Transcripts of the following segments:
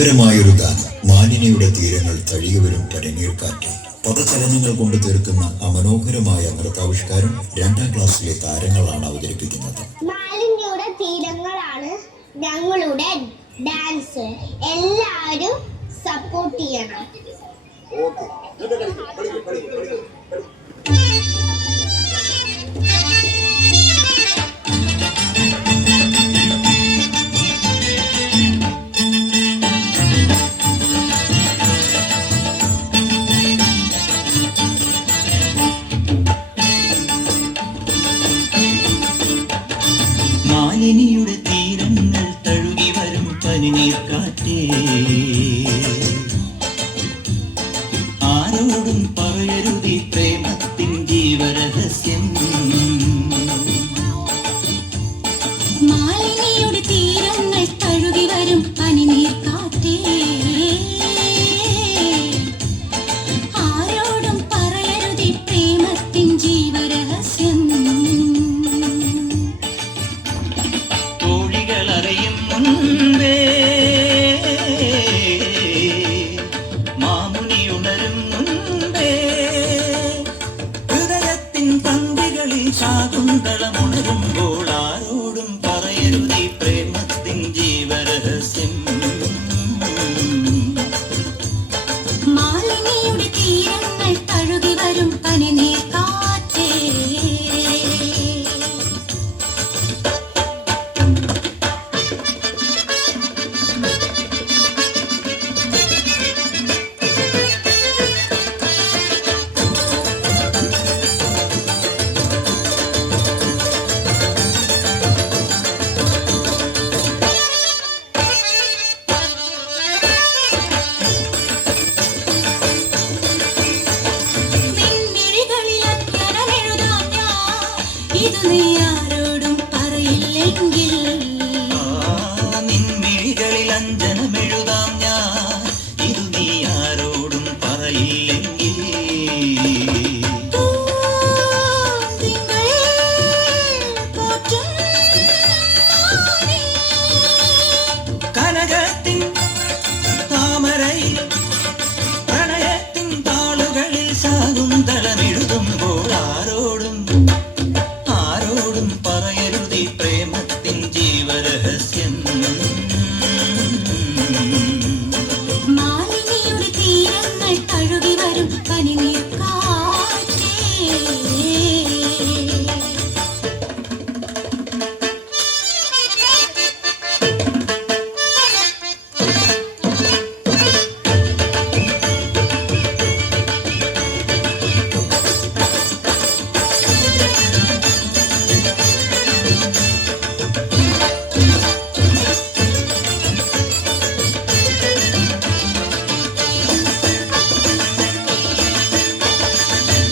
മനോഹരമായൊരു ഗാനം. മാലിന്യയുടെ തീരങ്ങൾ തഴിയുവരും പരനീർക്കാറ്റ്. പദചലനങ്ങൾ കൊണ്ട് തീർക്കുന്ന അമനോഹരമായ നൃത്താവിഷ്കാരം 2ാം ക്ലാസ്സിലെ താരങ്ങളാണ് അവതരിപ്പിക്കുന്നത്. മാലിന്യയുടെ തീരങ്ങളാണ് ഞങ്ങളുടെ ഡാൻസ്. എല്ലാവരും സപ്പോർട്ട് ചെയ്യണം. മാലിനിയുടെ തീരങ്ങൾ തഴുകി വരും പനിനീർക്കാറ്റേ, ആരോടും പറയരുതി പ്രേമത്തിൻ ജീവരഹസ്യം. മാലിനിയുടെ തീരങ്ങൾ തഴുകി വരും പനിനീർക്കാറ്റേ, ആരോടും പറയരുതി പ്രേമത്തിൻ ജീവരഹസ്യം. തോഴികളറിയും മുൻപേ മാമുനിയുണരും മുൻപേ, ഹൃദയത്തിൻ പന്തികളിൽ ശാകുന്തളമുണരുമ്പോൾ ആരോടും പറയരുതി പ്രേമത്തിൻ ജീവരഹസ്യം. മാലിനിയുടെ തീരങ്ങൾ തഴുകി വരും പനിനീർക്കാറ്റേ. ഇത് നീ ആരോടും പറയില്ലെങ്കിൽ, നിൻമിഴികളിൽ അഞ്ജനമെഴുതാം ഞാൻ, ഇതു നീ ആരോടും പറയില്ലെങ്കിൽ. തിങ്കൾ പോറ്റും മാനേ, കനകത്തിൻ താമരയിൽ പ്രണയത്തിൻ താളുകളിൽ ശാകുന്തളമെഴുതുമ്പോൾ ആരോടും പറയരുതി പ്രേമത്തിൻ ജീവരഹസ്യം. മാലിനിയുടെ തീരങ്ങൾ തഴുകി വരും പനിനീർക്കാറ്റേ.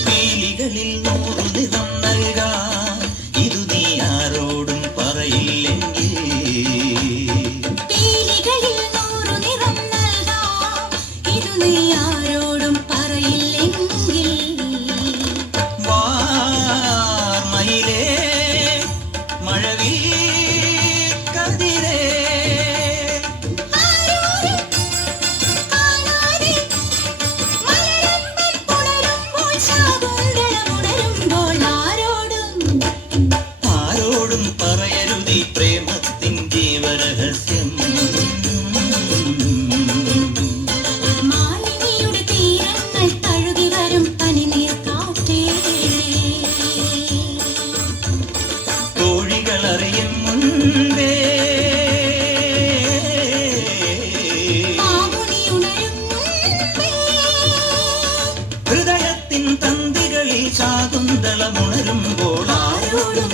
പീലികളിൽ 100 നിറം നൽകാൻ, ഇതു നീ ആരോടും പറയില്ലെങ്കിൽ. പീലികളിൽ 100 നിറം നൽകാം, ഇത് നീ ആരോടും പറയില്ലെങ്കിൽ. വാർമയിലേ മഴവിൽ കതിരേ, ആരോരും കാണാതെ മലരമ്പൻ പുണരുമ്പോൾ ശാകുന്തളമുണരുമ്പോൾ ആരോടും പറയരുതി പ്രേമത്തിൻ ജീവരഹസ്യം. മാലിനിയുടെ തീരങ്ങൾ തഴുകി വരും പനിനീർക്കാറ്റേ. തോഴികളറിയും മുൻപേ മാമുനിയുണരും മുൻപേ, ഹൃദയത്തിൻ തന്തികളിൽ ശാകുന്തളമുണരുമ്പോൾ ആരോടും